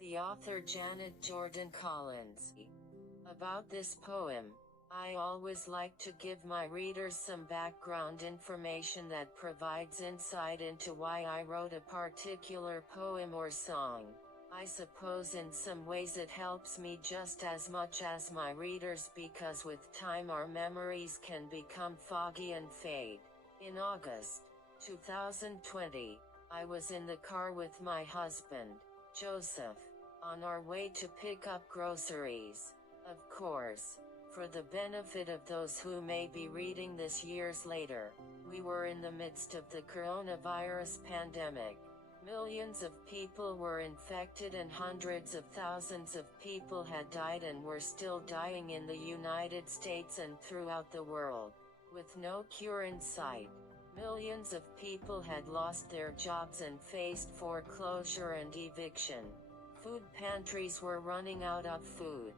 The author Janet Jordan Collins. About this poem, I always like to give my readers some background information that provides insight into why I wrote a particular poem or song. I suppose in some ways it helps me just as much as my readers, because with time our memories can become foggy and fade. In August 2020, I was in the car with my husband, Joseph, on our way to pick up groceries. Of course, for the benefit of those who may be reading this years later, we were in the midst of the coronavirus pandemic. Millions of people were infected and hundreds of thousands of people had died and were still dying in the United States and throughout the world. With no cure in sight, millions of people had lost their jobs and faced foreclosure and eviction. Food pantries were running out of food.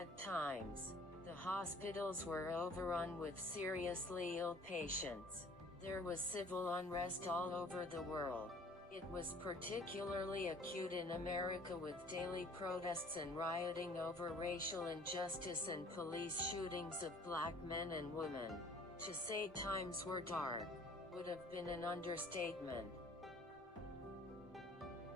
At times, the hospitals were overrun with seriously ill patients. There was civil unrest all over the world. It was particularly acute in America, with daily protests and rioting over racial injustice and police shootings of black men and women. To say times were dark would have been an understatement.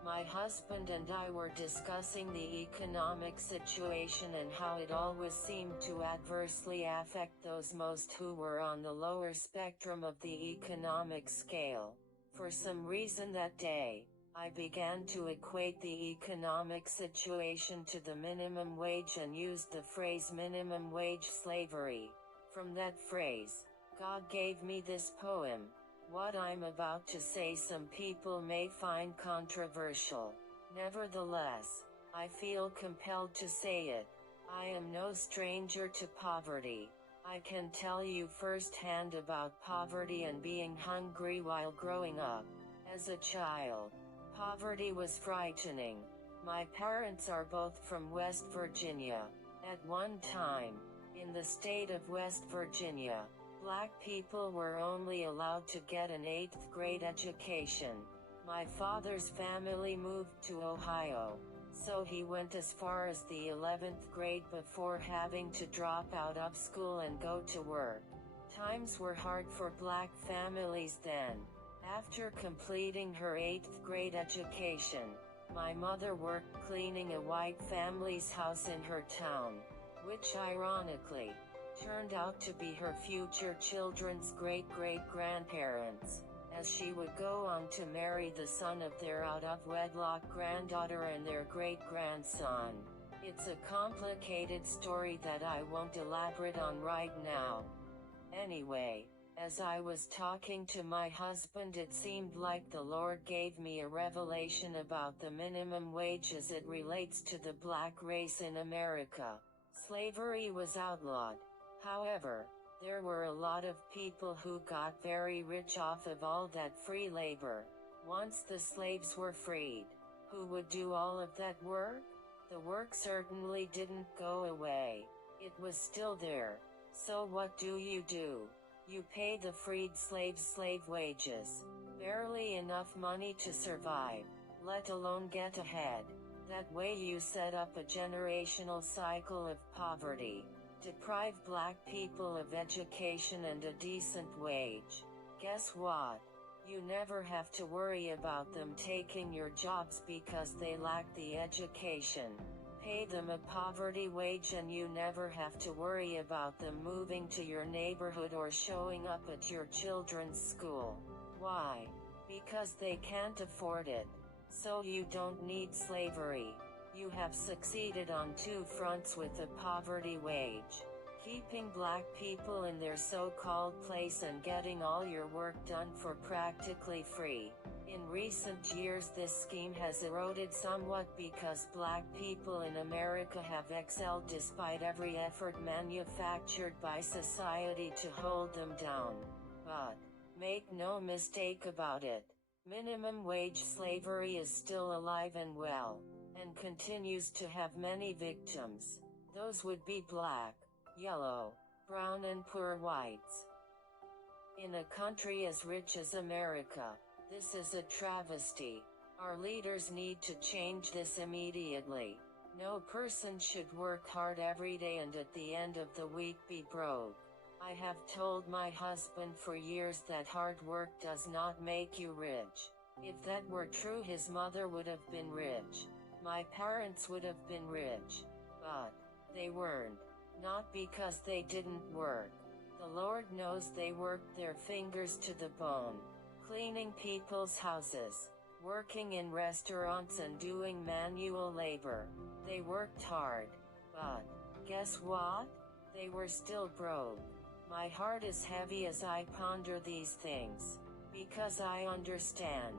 My husband and I were discussing the economic situation and how it always seemed to adversely affect those most who were on the lower spectrum of the economic scale. For some reason that day, I began to equate the economic situation to the minimum wage and used the phrase minimum wage slavery. From that phrase, God gave me this poem. What I'm about to say some people may find controversial. Nevertheless, I feel compelled to say it. I am no stranger to poverty. I can tell you firsthand about poverty and being hungry while growing up. As a child, poverty was frightening. My parents are both from West Virginia. At one time, in the state of West Virginia, black people were only allowed to get an 8th grade education. My father's family moved to Ohio, so he went as far as the 11th grade before having to drop out of school and go to work. Times were hard for black families then. After completing her 8th grade education, my mother worked cleaning a white family's house in her town, which ironically turned out to be her future children's great-great-grandparents, as she would go on to marry the son of their out-of-wedlock granddaughter and their great-grandson. It's a complicated story that I won't elaborate on right now. Anyway, as I was talking to my husband, it seemed like the Lord gave me a revelation about the minimum wage as it relates to the black race in America. Slavery was outlawed. However, there were a lot of people who got very rich off of all that free labor. Once the slaves were freed, who would do all of that work? The work certainly didn't go away. It was still there. So what do? You pay the freed slaves slave wages. Barely enough money to survive, let alone get ahead. That way you set up a generational cycle of poverty. Deprive black people of education and a decent wage. Guess what? You never have to worry about them taking your jobs because they lack the education. Pay them a poverty wage and you never have to worry about them moving to your neighborhood or showing up at your children's school. Why? Because they can't afford it. So you don't need slavery. You have succeeded on two fronts with a poverty wage: keeping black people in their so-called place and getting all your work done for practically free. In recent years this scheme has eroded somewhat because black people in America have excelled despite every effort manufactured by society to hold them down. But, make no mistake about it, minimum wage slavery is still alive and well, and continues to have many victims. Those would be black, yellow, brown and poor whites. In a country as rich as America, this is a travesty. Our leaders need to change this immediately. No person should work hard every day and at the end of the week be broke. I have told my husband for years that hard work does not make you rich. If that were true, his mother would have been rich. My parents would have been rich. But they weren't. Not because they didn't work. The Lord knows they worked their fingers to the bone, cleaning people's houses, working in restaurants and doing manual labor. They worked hard. But guess what? They were still broke. My heart is heavy as I ponder these things, because I understand,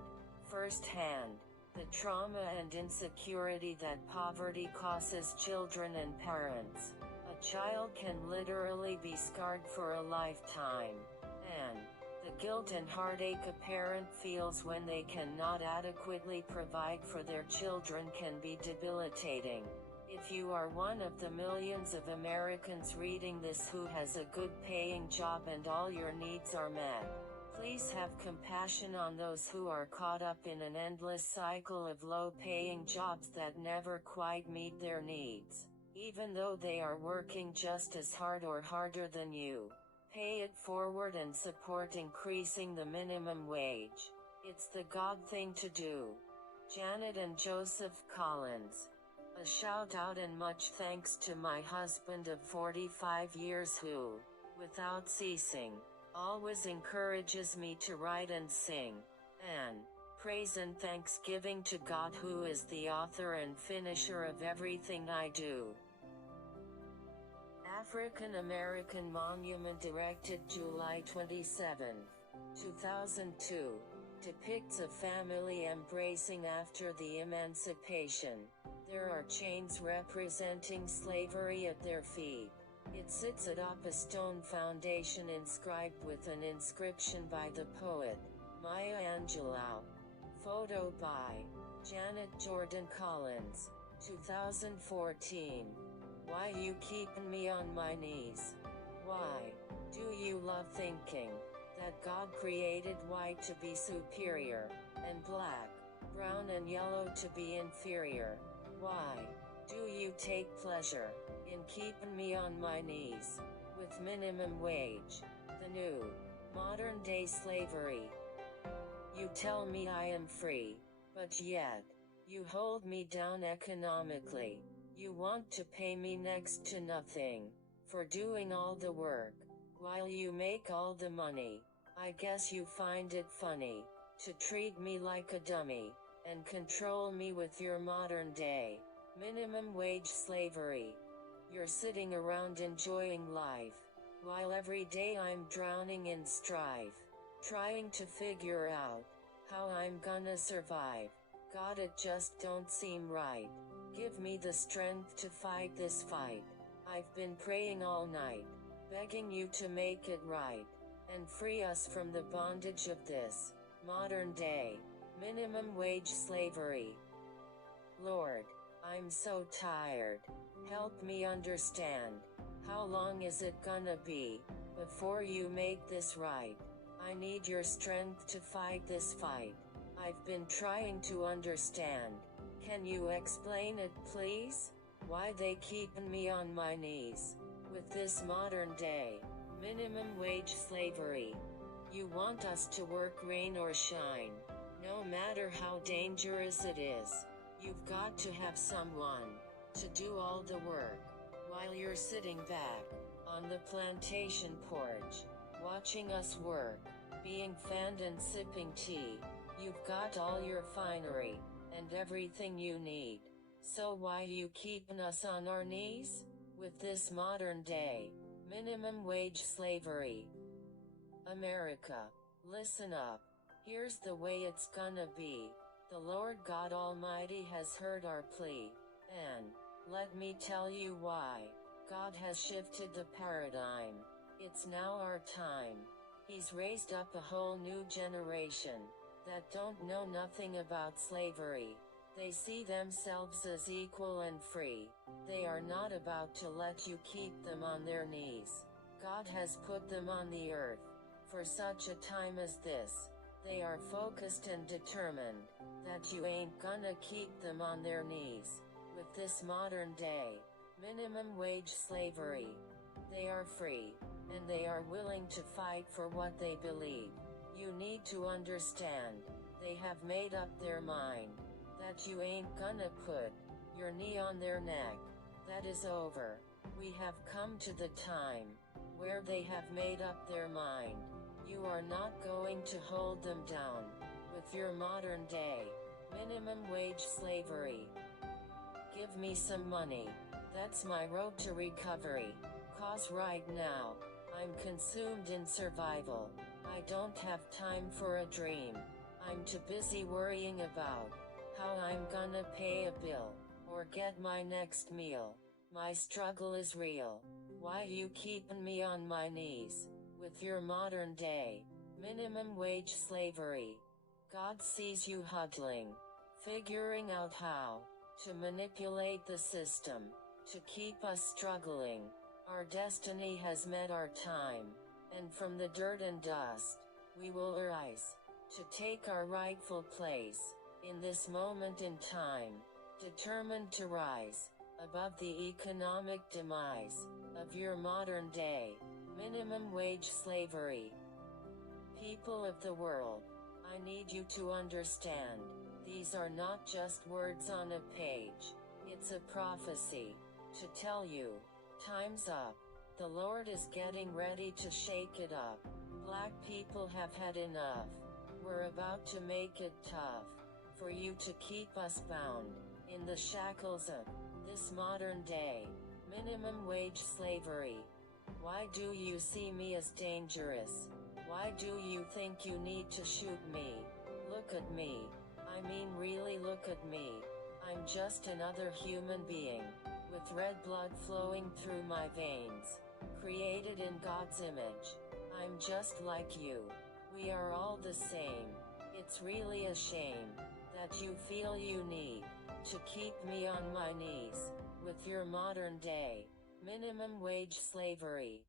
firsthand, the trauma and insecurity that poverty causes children and parents. A child can literally be scarred for a lifetime. And the guilt and heartache a parent feels when they cannot adequately provide for their children can be debilitating. If you are one of the millions of Americans reading this who has a good paying job and all your needs are met, please have compassion on those who are caught up in an endless cycle of low-paying jobs that never quite meet their needs, even though they are working just as hard or harder than you. Pay it forward and support increasing the minimum wage. It's the God thing to do. Janet and Joseph Collins. A shout out and much thanks to my husband of 45 years who, without ceasing, always encourages me to write and sing, and praise and thanksgiving to God who is the author and finisher of everything I do. African American Monument erected July 27, 2002, depicts a family embracing after the emancipation. There are chains representing slavery at their feet. It sits atop a stone foundation inscribed with an inscription by the poet, Maya Angelou. Photo by Janet Jordan Collins, 2014. Why you keepin' me on my knees? Why do you love thinking that God created white to be superior, and black, brown and yellow to be inferior? Why do you take pleasure in keeping me on my knees? With minimum wage, the new, modern-day slavery. You tell me I am free, but yet, you hold me down economically. You want to pay me next to nothing for doing all the work, while you make all the money. I guess you find it funny to treat me like a dummy and control me with your modern day minimum wage slavery. You're sitting around enjoying life, while every day I'm drowning in strife, trying to figure out how I'm gonna survive. God, it just don't seem right. Give me the strength to fight this fight. I've been praying all night, begging you to make it right, and free us from the bondage of this modern day minimum wage slavery. Lord, I'm so tired. Help me understand. How long is it gonna be before you make this right? I need your strength to fight this fight. I've been trying to understand. Can you explain it, please? Why they keepin' me on my knees with this modern day minimum wage slavery? You want us to work rain or shine, no matter how dangerous it is. You've got to have someone to do all the work, while you're sitting back on the plantation porch, watching us work, being fanned and sipping tea. You've got all your finery and everything you need. So why you keepin' us on our knees with this modern day minimum wage slavery? America, listen up. Here's the way it's gonna be. The Lord God Almighty has heard our plea, and let me tell you why. God has shifted the paradigm. It's now our time. He's raised up a whole new generation that don't know nothing about slavery. They see themselves as equal and free. They are not about to let you keep them on their knees. God has put them on the earth for such a time as this. They are focused and determined. that you ain't gonna keep them on their knees. With this modern day minimum wage slavery, they are free, and they are willing to fight for what they believe. You need to understand, they have made up their mind, that you ain't gonna put your knee on their neck. That is over. We have come to the time where they have made up their mind. You are not going to hold them down with your modern day minimum wage slavery. Give me some money. That's my road to recovery. 'Cause right now, I'm consumed in survival. I don't have time for a dream. I'm too busy worrying about how I'm gonna pay a bill, or get my next meal. My struggle is real. Why you keepin' me on my knees with your modern day minimum wage slavery? God sees you huddling, figuring out how to manipulate the system to keep us struggling. Our destiny has met our time, and from the dirt and dust, we will arise to take our rightful place in this moment in time, determined to rise above the economic demise of your modern day minimum wage slavery. People of the world, I need you to understand, these are not just words on a page. It's a prophecy to tell you, time's up. The Lord is getting ready to shake it up. Black people have had enough. We're about to make it tough for you to keep us bound in the shackles of this modern day minimum wage slavery. Why do you see me as dangerous? Why do you think you need to shoot me? Look at me. I mean, really look at me. I'm just another human being with red blood flowing through my veins, created in God's image. I'm just like you. We are all the same. It's really a shame that you feel you need to keep me on my knees with your modern day minimum wage slavery.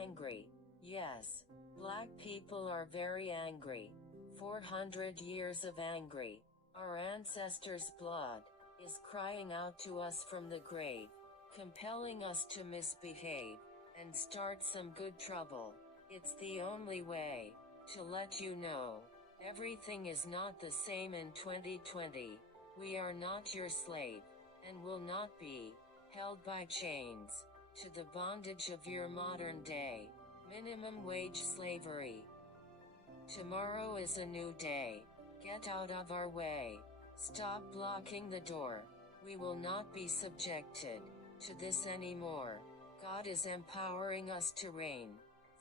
Angry. Yes, black people are very angry. 400 years of angry. Our ancestors' blood is crying out to us from the grave, compelling us to misbehave and start some good trouble. It's the only way to let you know everything is not the same in 2020. We are not your slave, and will not be held by chains to the bondage of your modern day minimum wage slavery. Tomorrow is a new day. Get out of our way. Stop blocking the door. We will not be subjected to this anymore. God is empowering us to reign.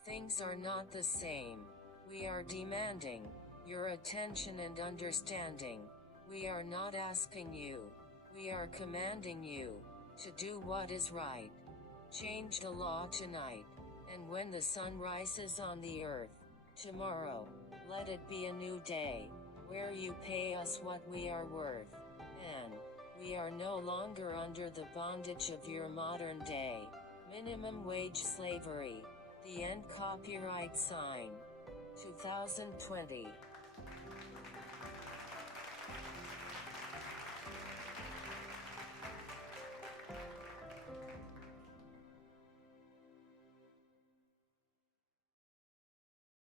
Things are not the same. We are demanding your attention and understanding. We are not asking you. We are commanding you to do what is right. Change the law tonight, and when the sun rises on the earth tomorrow, let it be a new day, where you pay us what we are worth, and we are no longer under the bondage of your modern day minimum wage slavery. The End. Copyright sign 2020.